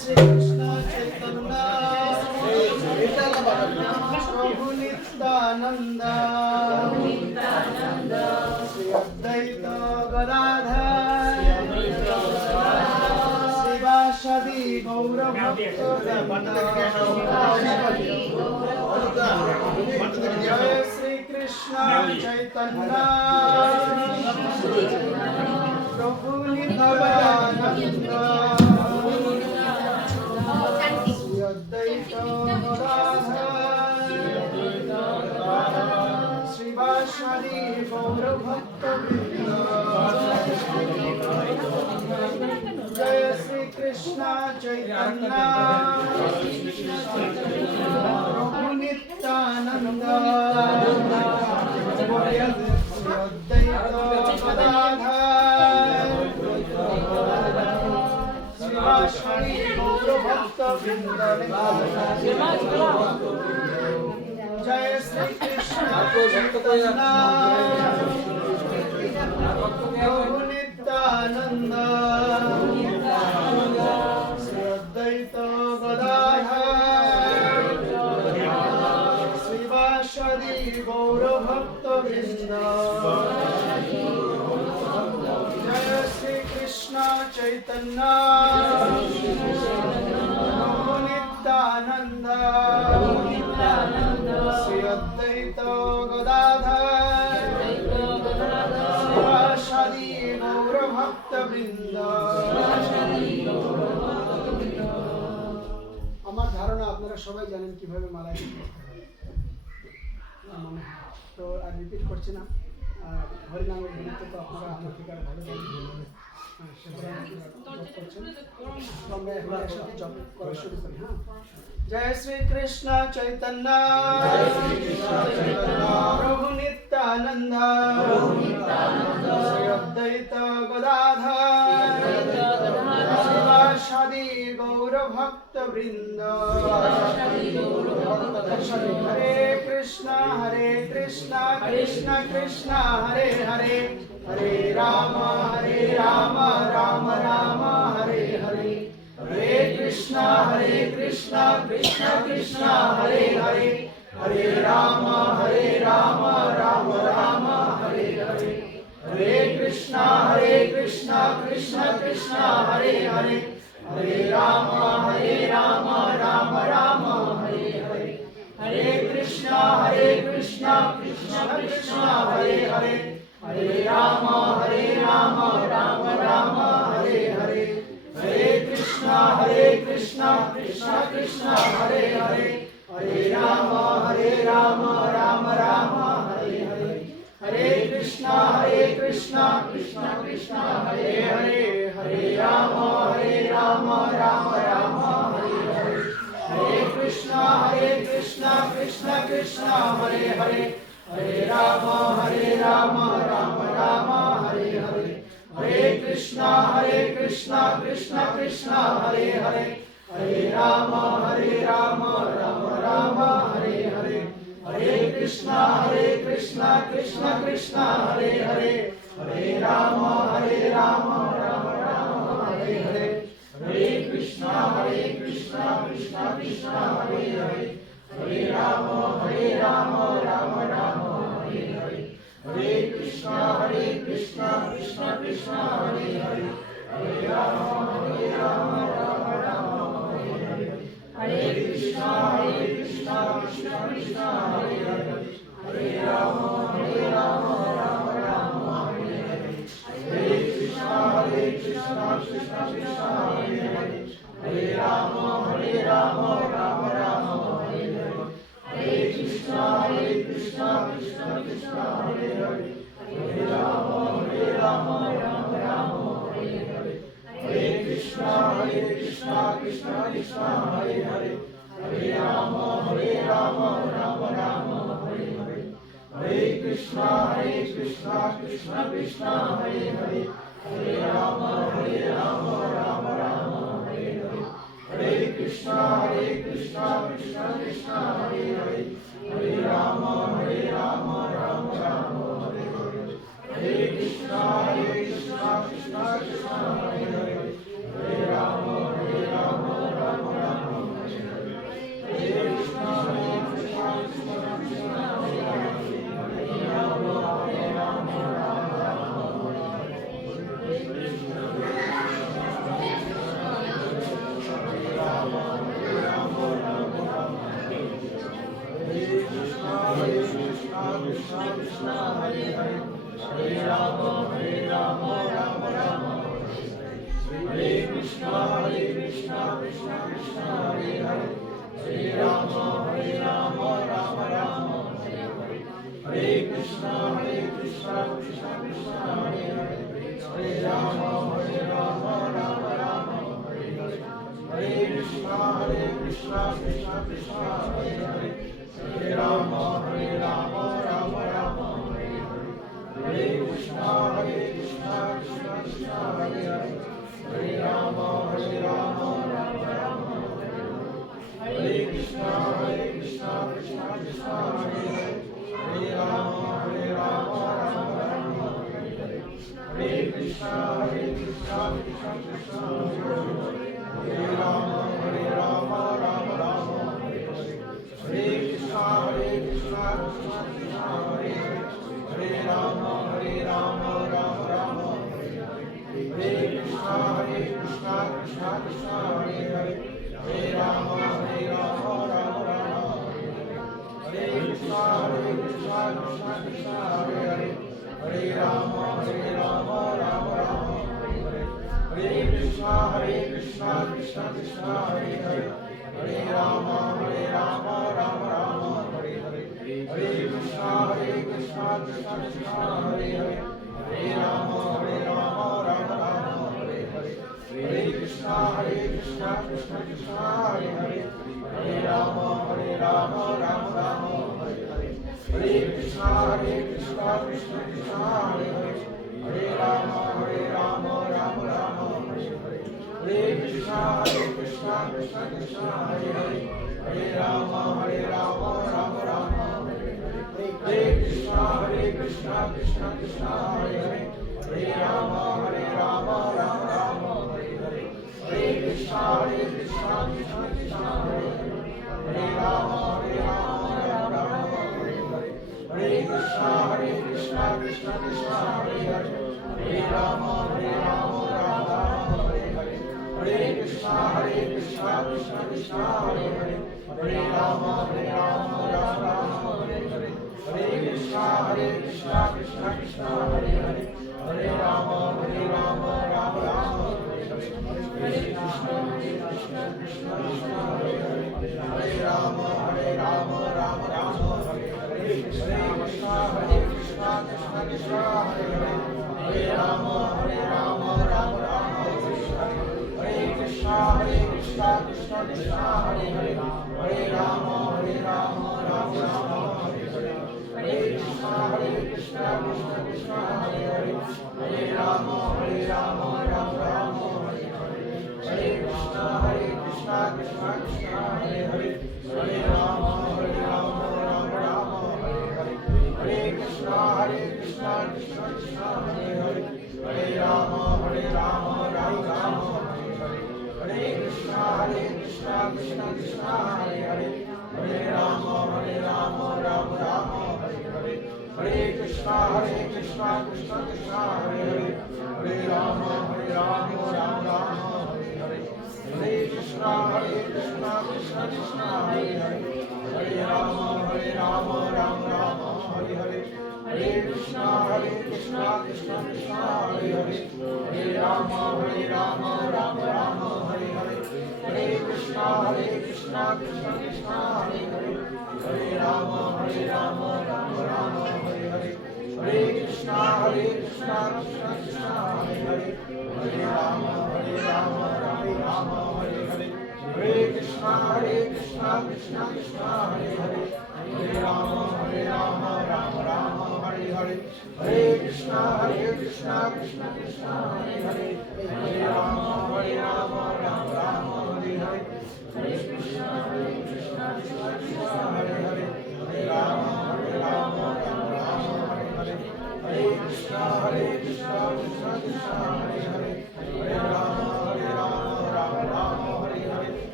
श्री कृष्ण चैतन्य प्रभु नित्यानंद श्री अद्वैत गदाधर श्रीवासदि गौर भक्तवृंद जय श्री कृष्ण चैतन्य प्रभु नित्यानंद श्री अद्वैत गदाधर श्रीवासदि गौर भक्तवृंद जय श्री कृष्ण चैतन्य प्रभु नित्यानंद श्री अद्वैत गदाधर श्रीवासदि गौर भक्तवृंद जय श्री कृष्ण चैतन्य प्रभु नित्यानंद श्री अद्वैत गदाधर श्रीवासदि गौर भक्तवृंद जय श्री कृष्ण चैतन्य प्रभु नित्यानंद श्री अद्वैत गदाधर श्रीवासदि गौर भक्तवृंद। আমার ধারণা আপনারা সবাই জানেন কিভাবে মালা দিতে হয়, তো আর রিপিট করছি না। হরিনামের গুরুত্ব তো আপনারা আমার থেকে আর ভালো জানেন, আমরা এখন একসাথে জপ করা শুরু করি। হ্যাঁ, जय श्री कृष्ण चैतन्य प्रभु नित्यानंद श्री अद्वैत गदाधर श्रीवासदि गौर भक्तवृंद हरे Krishna Krishna Krishna Hare Hare Hare Ram Ram Ram Hare Hare Hare Krishna Krishna Krishna Hare Hare Hare Ram Ram Ram Hare Hare Hare Krishna Krishna Krishna Hare Hare Hare Ram Ram Ram Hare Hare Hare Krishna Krishna Krishna Hare Hare Hare Ram Ram Ram Hare Hare Hare Krishna Krishna Krishna Hare Hare Hare Ram Ram Ram Hare Hare Hare Krishna Krishna Krishna Hare Hare Hare Ram Ram Ram Hare Hare Hare Krishna Krishna Krishna Hare Hare Hare Ram Ram Ram Hare Hare Hare Krishna Krishna Krishna Hare Hare Hare Ram Ram Ram Hare Hare Hare Krishna Krishna Krishna Hare Hare Hare Ram Ram Ram Hare Hare Hare Krishna Krishna Krishna Hare Hare Hare Ram Ram Ram Hare Hare Hare Krishna Krishna Krishna Hare Hare Hare Ram Ram Ram Hare Hare Hare Krishna Krishna Krishna Hare Hare Hare Ram Ram Ram Hare Hare Hare Krishna Krishna Krishna Hare Hare Hare Ram Ram Ram Hare Hare Hare Krishna Krishna Krishna Hare Hare Hare Ram Ram Ram Hare Hare Hare Krishna Krishna Krishna Hare Hare Hare Ram Ram Ram Hare Hare Hare Krishna Krishna Krishna Hare Hare Hare Ram Ram Ram Hare Hare Hare Krishna Krishna Krishna Hare Hare Hare Ram Ram Ram Hare Hare Hare Krishna Krishna Krishna Hare Hare Hare Ram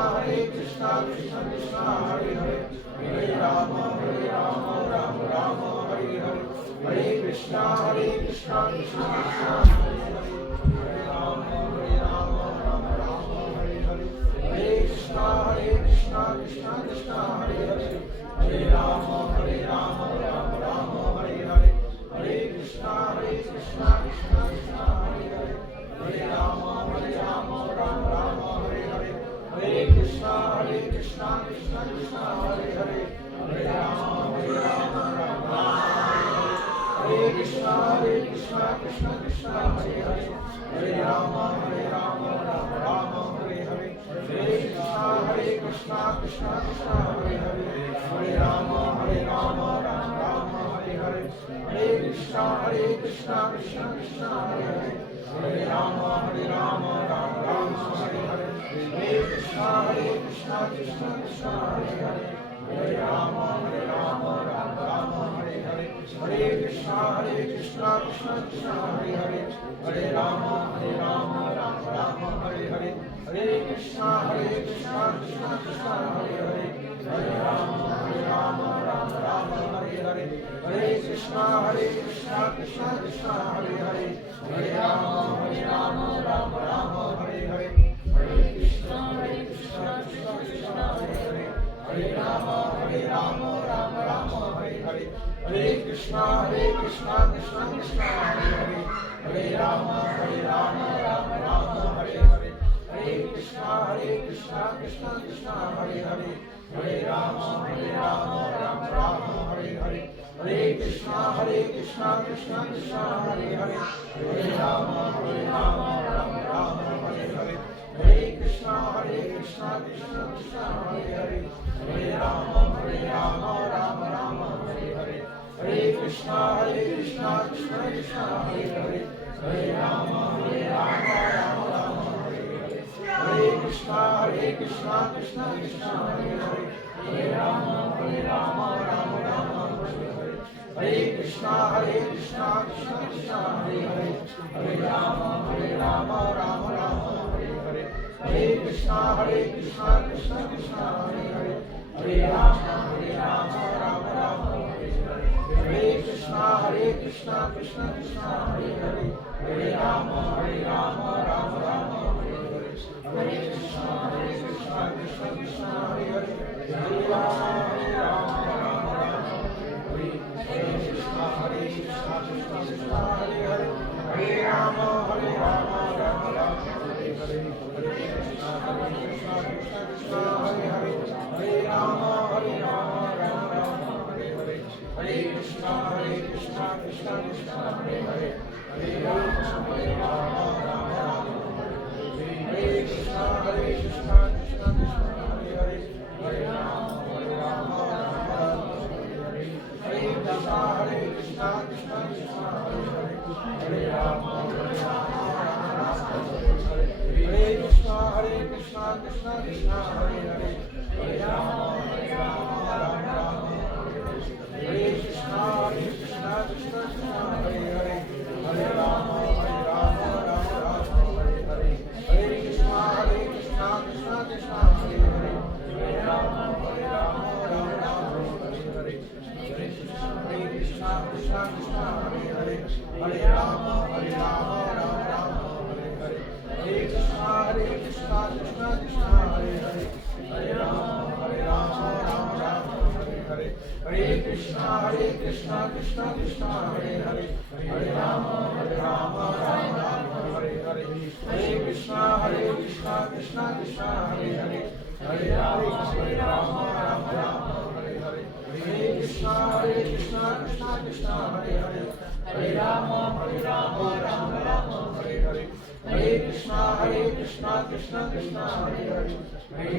Krishna Krishna Krishna Hare Hare Hare Rama Ram Ram Hare Hare Hare Krishna Krishna Krishna Hare Hare Hare Rama Ram Ram Hare Hare Hare Krishna Krishna Krishna Hare Hare Hare Rama Ram Ram Hare Hare Hare Krishna Krishna Krishna Hare Hare Hare Rama Ram Ram Hare Hare Hare Krishna Krishna Krishna Hare Hare Hare Rama Ram Ram Hare Krishna Krishna Krishna Hare Hare Hare Rama Ram Ram Hare Hare Hare Krishna Krishna Krishna Hare Hare Hare Rama Ram Ram Hare Hare Hare Krishna Krishna Krishna Hare Hare Hare Rama Ram Ram Hare Hare Hare Krishna Krishna Krishna Hare Hare Hare Rama Ram Ram Hare Hare Hare Krishna Krishna Krishna Hare Hare Hare Rama Ram Ram Hare Hare Hare Krishna Krishna Krishna Hare Hare Hare Rama Ram Ram Hare Hare Hare Krishna Krishna Krishna Hare Hare Hare Rama Ram Ram Hare Hare Hare Krishna Krishna Krishna Hare Hare Hare Rama Ram Ram Hare Hare Hare Krishna Krishna Krishna Hare Hare Hare Rama Ram Ram Hare Hare Hare Krishna Krishna Krishna Hare Hare Hare Rama Ram Ram Hare Hare Hare Krishna Krishna Krishna Hare Hare Hare Rama Ram Ram Hare Hare Hare Krishna Krishna Krishna Hare Hare Hare Rama Ram Ram Hare Hare Hare Krishna Krishna Krishna Hare Hare Hare Rama Ram Ram Hare Hare Hare Krishna Krishna Krishna Hare Hare Hare Rama Ram Ram Hare Hare Hare Krishna Krishna Krishna Hare Hare Hare Rama Ram Ram Hare Hare Hare Krishna Krishna Krishna Hare Hare Hare Rama Ram Ram Hare Hare Hare Krishna Krishna Krishna Hare Hare Hare Rama Ram Ram Hare Hare Hare Krishna Krishna Krishna Hare Hare Hare Rama Ram Hare Krishna Krishna Krishna Hare Hare Hare Rama Ram Ram Hare Hare Hare Krishna Krishna Krishna Hare Hare Hare Rama Ram Ram Hare Hare Hare Krishna Krishna Krishna Hare Hare Hare Rama Ram Ram Hare Krishna Krishna Krishna Hare Hare Hare Rama Ram Ram Hare Hare Krishna Krishna Krishna Hare Hare Hare Rama Ram Ram Hare Hare Hare Krishna Krishna Krishna Hare Hare Hare Rama Ram Ram Hare Krishna Krishna Krishna Hare Hare Hare Rama Ram Hare Hare Hare Krishna Krishna Krishna Hare Hare Hare Rama Ram Hare Hare Hare Krishna Krishna Krishna Hare Hare Hare Rama Ram Hare Hare Hare Krishna Krishna Krishna Hare Hare Hare Rama Ram Ram Hare Hare Hare Krishna Krishna Krishna Hare Hare Hare Rama Ram Ram Hare Hare Hare Krishna Krishna Krishna Hare Hare Hare Rama Ram Ram Hare Hare Hare Krishna Krishna Krishna Hare Hare Hare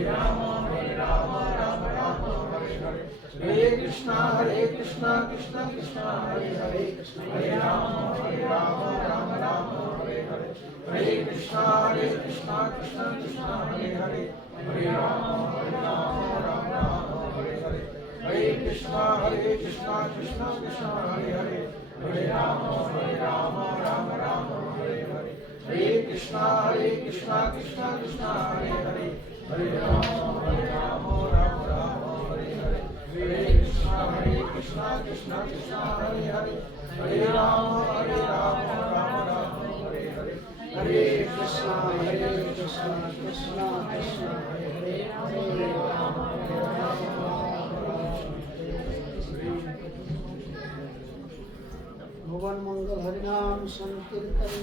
Rama Ram Ram Hare Hare Hare Krishna Krishna Krishna Hare Hare Hare Rama Ram Ram Hare Hare Hare Krishna Krishna Krishna Hare Hare Hare Rama Ram Ram Hare Hare Hare Krishna Krishna Krishna Hare Hare Hare Rama Ram Ram Hare Hare Hare Krishna Krishna Krishna Hare Hare Hare Rama Ram Ram Hare Hare Hare Krishna Krishna Krishna Hare Hare Hare Rama Ram Ram Hare Hare Krishna Krishna Krishna Hare Hare Hare Rama Rama Rama Hare Hare Hare Krishna Krishna Krishna Hare Hare Hare Rama भगवान मंगल हरिनाम संकीर्तन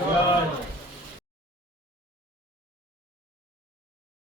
जय